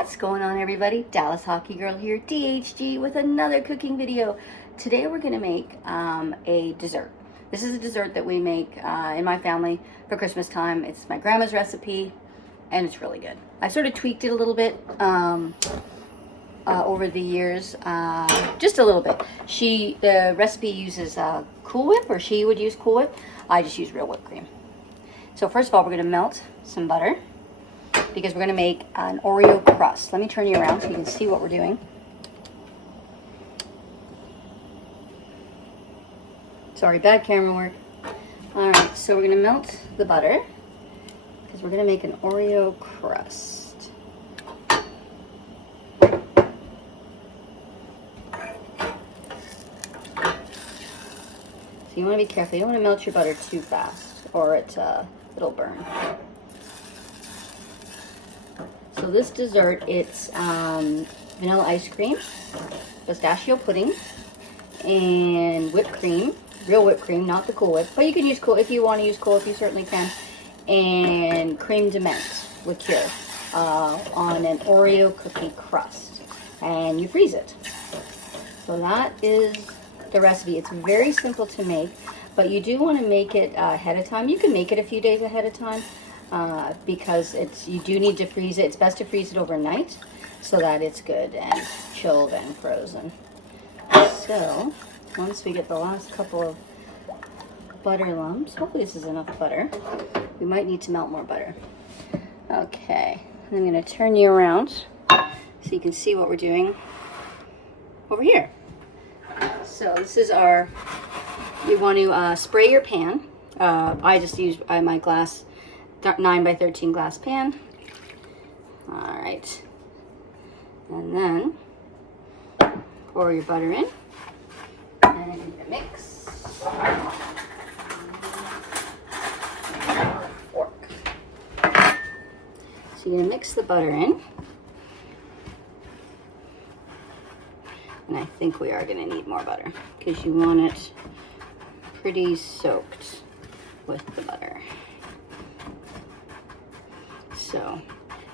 What's going on, everybody? Dallas Hockey Girl here, DHG, with another cooking video. Today we're going to make a dessert. This is a dessert that we make in my family for Christmas time. It's my grandma's recipe and it's really good. I sort of tweaked it a little bit over the years, just a little bit. The recipe uses Cool Whip, or she would use Cool Whip. I just use real whipped cream. So first of all, we're going to melt some butter, because we're going to make an Oreo crust. Let me turn you around so you can see what we're doing. Sorry, bad camera work. Alright, so we're going to melt the butter, because we're going to make an Oreo crust. So you want to be careful. You don't want to melt your butter too fast, or it'll burn. So this dessert, it's vanilla ice cream, pistachio pudding, and whipped cream, real whipped cream, not the Cool Whip, but you can use Cool, if you want to use Cool Whip, you certainly can, and creme de menthe liqueur on an Oreo cookie crust, and you freeze it. So that is the recipe. It's very simple to make, but you do want to make it ahead of time. You can make it a few days ahead of time. Because you do need to freeze it. It's best to freeze it overnight so that it's good and chilled and frozen. So once we get the last couple of butter lumps, hopefully this is enough butter. We might need to melt more butter. Okay, I'm going to turn you around so you can see what we're doing over here. So this is you want to spray your pan. I just use my glass 9 by 13 glass pan. All right, and then pour your butter in and mix. Fork. So you're gonna mix the butter in, and I think we are gonna need more butter because you want it pretty soaked with the butter. So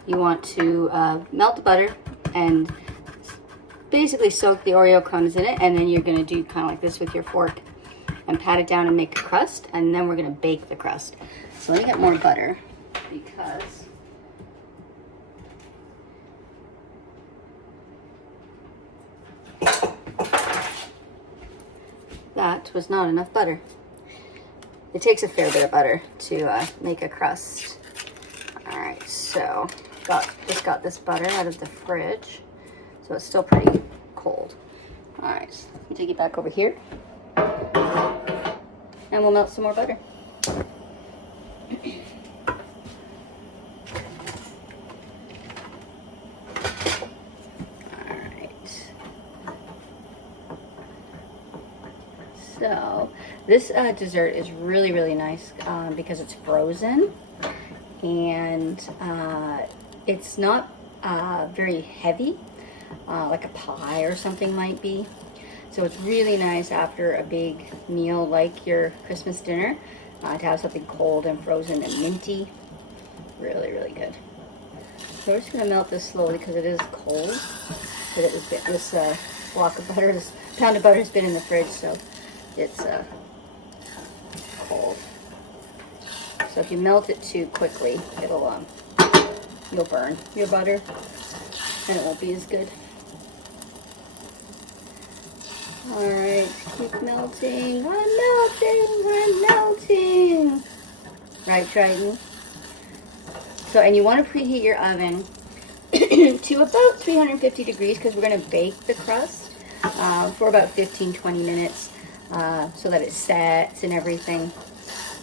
you want to melt the butter and basically soak the Oreo crumbs in it, and then you're going to do kind of like this with your fork and pat it down and make a crust, and then we're going to bake the crust. So let me get more butter, because that was not enough butter. It takes a fair bit of butter to make a crust. Alright, so just got this butter out of the fridge, so it's still pretty cold. Alright, so let me take it back over here, and we'll melt some more butter. Alright, so this dessert is really, really nice because it's frozen. And it's not very heavy, like a pie or something might be. So it's really nice after a big meal like your Christmas dinner to have something cold and frozen and minty. Really, really good. So we're just going to melt this slowly because it is cold. But this block of butter, this pound of butter has been in the fridge, so it's cold. So if you melt it too quickly, you'll burn your butter and it won't be as good. Alright, keep melting. I'm melting. Right, Triton? So, and you want to preheat your oven to about 350 degrees, because we're going to bake the crust for about 15-20 minutes so that it sets and everything.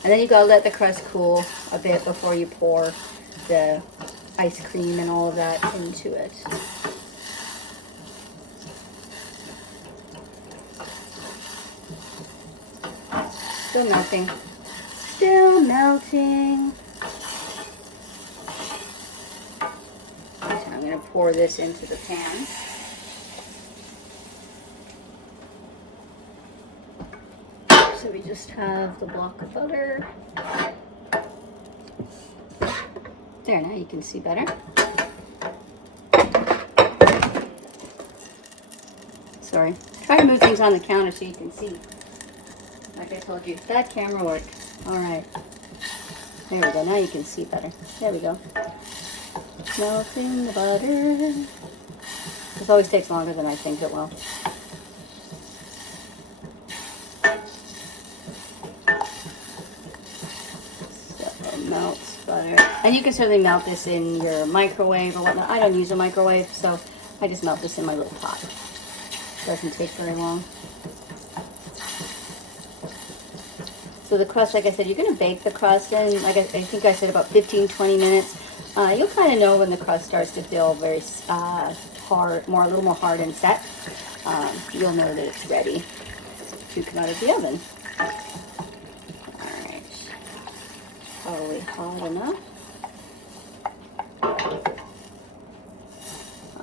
And then you gotta let the crust cool a bit before you pour the ice cream and all of that into it. Still melting. Still melting. So I'm gonna pour this into the pan. So we just have the block of butter. There, now you can see better. Sorry. Try to move things on the counter so you can see. Like I told you, that camera worked. All right. There we go. Now you can see better. There we go. Melting the butter. This always takes longer than I think it will. So melts butter. And you can certainly melt this in your microwave or whatnot. I don't use a microwave, so I just melt this in my little pot. Doesn't take very long. So the crust, like I said, you're going to bake the crust in, like I think I said, about 15-20 minutes. You'll kind of know when the crust starts to feel very hard, a little more hard and set. You'll know that it's ready to come out of the oven. All right, probably hot enough.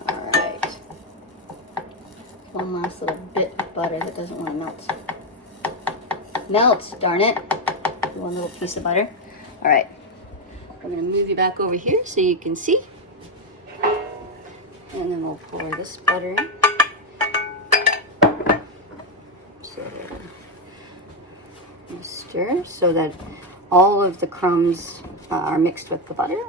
All right, one last little bit of butter that doesn't want to melt. Melt, darn it. One little piece of butter. All right, I'm gonna move you back over here so you can see. And then we'll pour this butter in. So, stir so that all of the crumbs are mixed with the butter.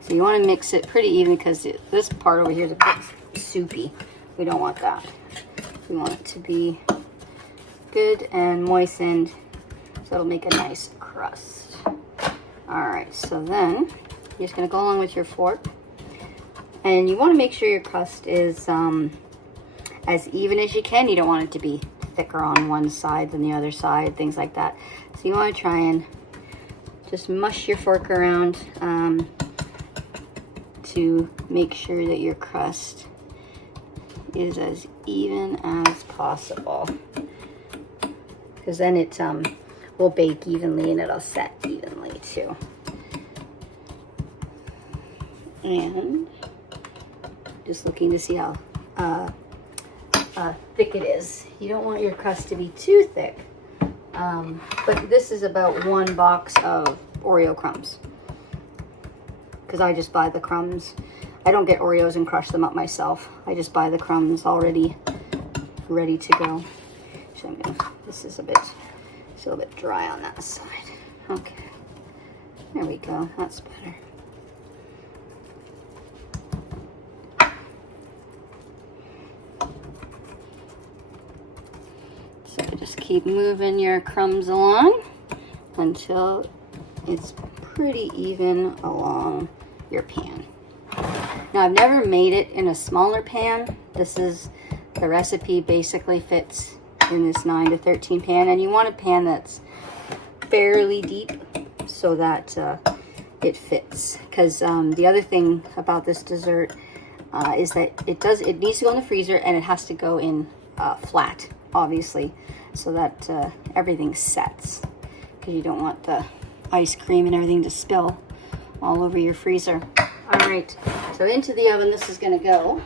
So you want to mix it pretty even because this part over here is a bit soupy. We don't want that. We want it to be good and moistened so it'll make a nice crust. Alright, so then you're just going to go along with your fork. And you want to make sure your crust is as even as you can. You don't want it to be thicker on one side than the other side, things like that. So you want to try and just mush your fork around to make sure that your crust is as even as possible, because then it will bake evenly and it'll set evenly too. And just looking to see how thick it is. You don't want your crust to be too thick, but this is about 1 box of Oreo crumbs, because I just buy the crumbs. I don't get Oreos and crush them up myself. I just buy the crumbs already ready to go. So I'm gonna, this is still a bit dry on that side. Okay, there we go, that's better. So just keep moving your crumbs along until it's pretty even along your pan. Now, I've never made it in a smaller pan. This is, the recipe basically fits in this 9 to 13 pan, and you want a pan that's fairly deep so that it fits. Because the other thing about this dessert is that it needs to go in the freezer, and it has to go in flat, obviously, so that everything sets, because you don't want the ice cream and everything to spill all over your freezer. All right, so into the oven this is going to go.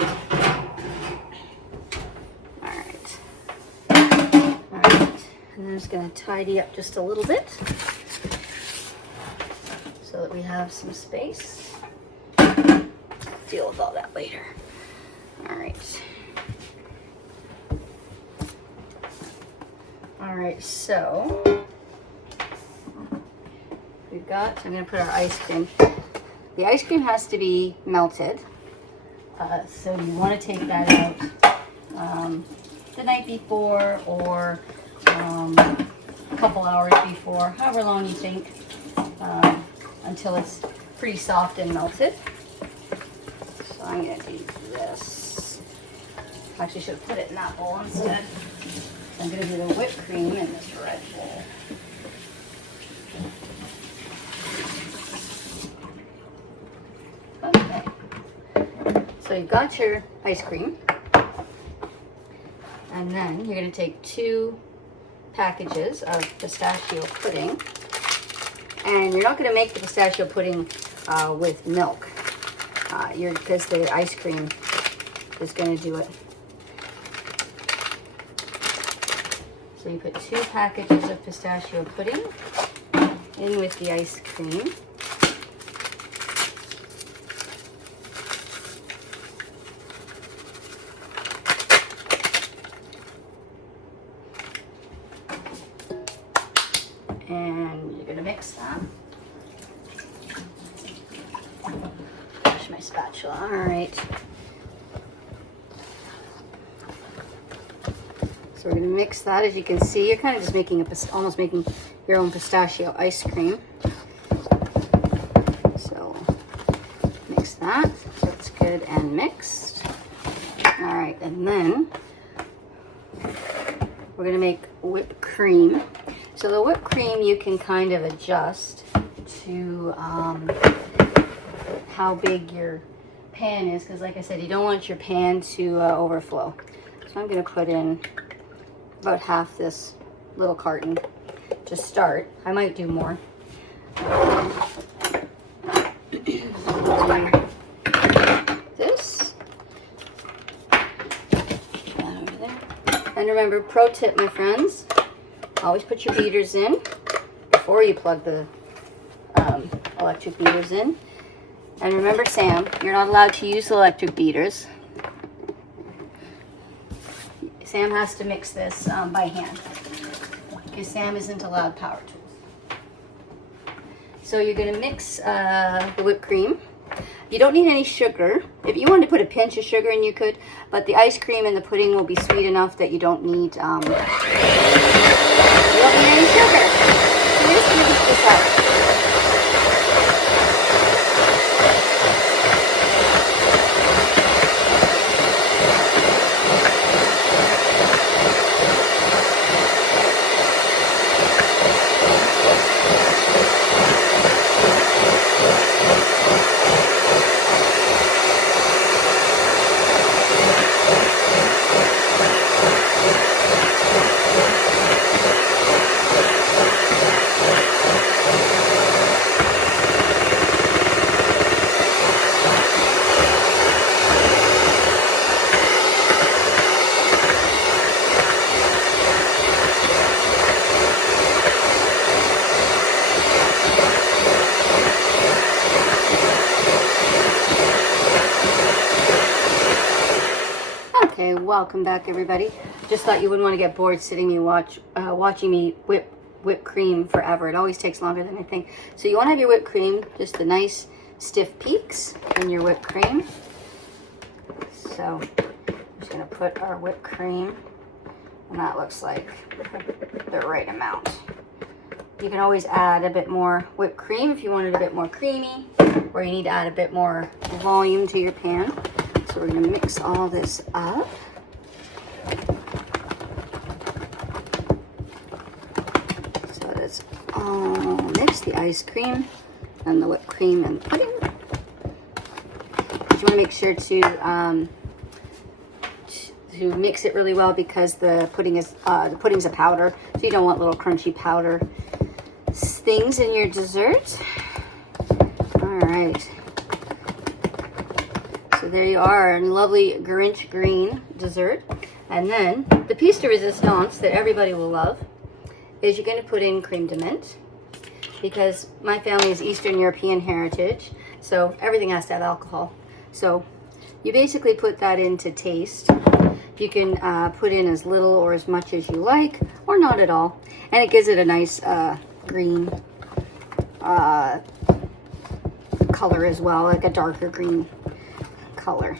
All right, and I'm just going to tidy up just a little bit so that we have some space. Deal with all that later. All right. All right, so we've got, I'm going to put our ice cream. The ice cream has to be melted, so you want to take that out the night before, or a couple hours before, however long you think, until it's pretty soft and melted. So I'm going to do this. Actually, should have put it in that bowl instead. I'm going to do the whipped cream in this red bowl. Okay. So you've got your ice cream. And then you're going to take 2 packages of pistachio pudding. And you're not going to make the pistachio pudding with milk, because the ice cream is going to do it. So you put 2 packages of pistachio pudding in with the ice cream. And you're gonna mix that. Wash my spatula. All right. So we're gonna mix that. As you can see, you're kind of just making almost making your own pistachio ice cream. So mix that. So it's good and mixed. All right, and then we're gonna make whipped cream. So the whipped cream you can kind of adjust to how big your pan is, because like I said, you don't want your pan to overflow. So I'm going to put in about half this little carton to start. I might do more. This. Put that over there. And remember, pro tip, my friends, always put your beaters in before you plug the electric beaters in. And remember, Sam, you're not allowed to use electric beaters. Sam has to mix this by hand because Sam isn't allowed power tools. So you're going to mix the whipped cream. You don't need any sugar. If you wanted to put a pinch of sugar in, you could, but the ice cream and the pudding will be sweet enough that you don't need any sugar. So we're just going to mix this up. Okay, welcome back, everybody. Just thought you wouldn't want to get bored sitting me watching me whip cream forever. It always takes longer than I think. So you want to have your whipped cream, just the nice stiff peaks in your whipped cream. So I'm just going to put our whipped cream, and that looks like the right amount. You can always add a bit more whipped cream if you want it a bit more creamy, or you need to add a bit more volume to your pan. So we're going to mix all this up. So that it's all mixed, the ice cream and the whipped cream and the pudding. But you want to make sure to mix it really well, because the pudding's a powder, so you don't want little crunchy powder things in your dessert. All right. So there you are, a lovely Grinch green dessert. And then the piece de resistance that everybody will love is you're going to put in creme de menthe, because my family is Eastern European heritage, so everything has to have alcohol. So you basically put that in to taste. You can put in as little or as much as you like, or not at all. And it gives it a nice green color as well, like a darker green color.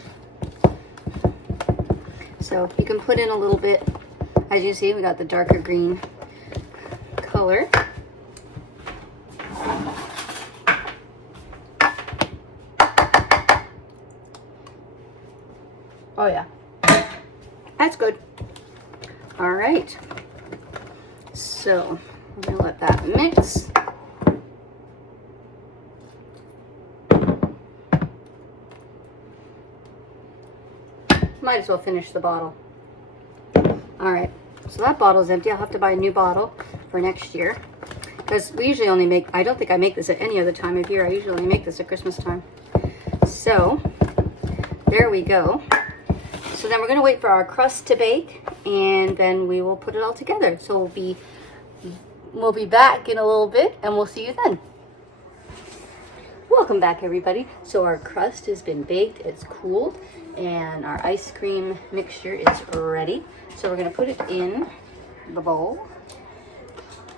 So you can put in a little bit. As you see, we got the darker green color. Oh yeah, that's good. All right, so I'm gonna let that mix. Might as well finish the bottle. All right, so that bottle's empty. I'll have to buy a new bottle for next year, because we usually only make, I don't think I make this at any other time of year. I usually only make this at Christmas time. So there we go. So then we're going to wait for our crust to bake, and then we will put it all together. So we'll be back in a little bit, and we'll see you then. Welcome back, everybody. So our crust has been baked, it's cooled, and our ice cream mixture is ready. So we're going to put it in the bowl.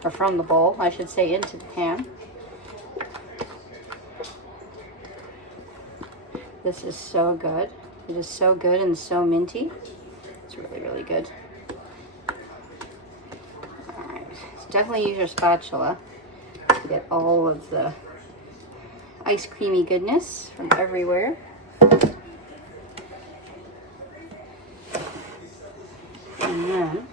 or from the bowl, I should say, into the pan. This is so good. It is so good and so minty. It's really, really good. All right, so definitely use your spatula to get all of the ice creamy goodness from everywhere. And then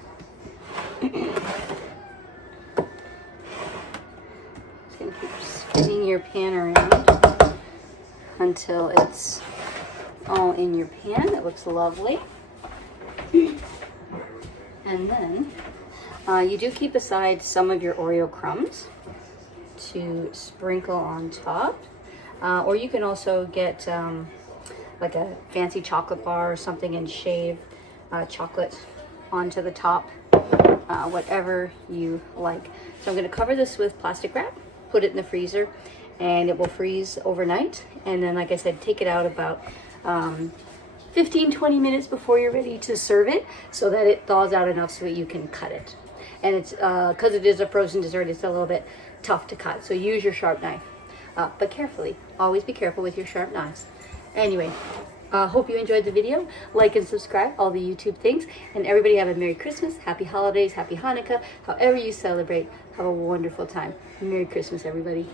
just gonna keep spinning your pan around until it's all in your pan. It looks lovely. And then you do keep aside some of your Oreo crumbs to sprinkle on top. Or you can also get like a fancy chocolate bar or something and shave chocolate onto the top, whatever you like. So I'm going to cover this with plastic wrap, put it in the freezer, and it will freeze overnight. And then, like I said, take it out about 15-20 minutes before you're ready to serve it, so that it thaws out enough so that you can cut it. And it's because it is a frozen dessert, it's a little bit tough to cut, so use your sharp knife, but carefully. Always be careful with your sharp knives. Anyway, hope you enjoyed the video. Like and subscribe, all the YouTube things, and everybody have a Merry Christmas, Happy Holidays, Happy Hanukkah, however you celebrate. Have a wonderful time. Merry Christmas, everybody.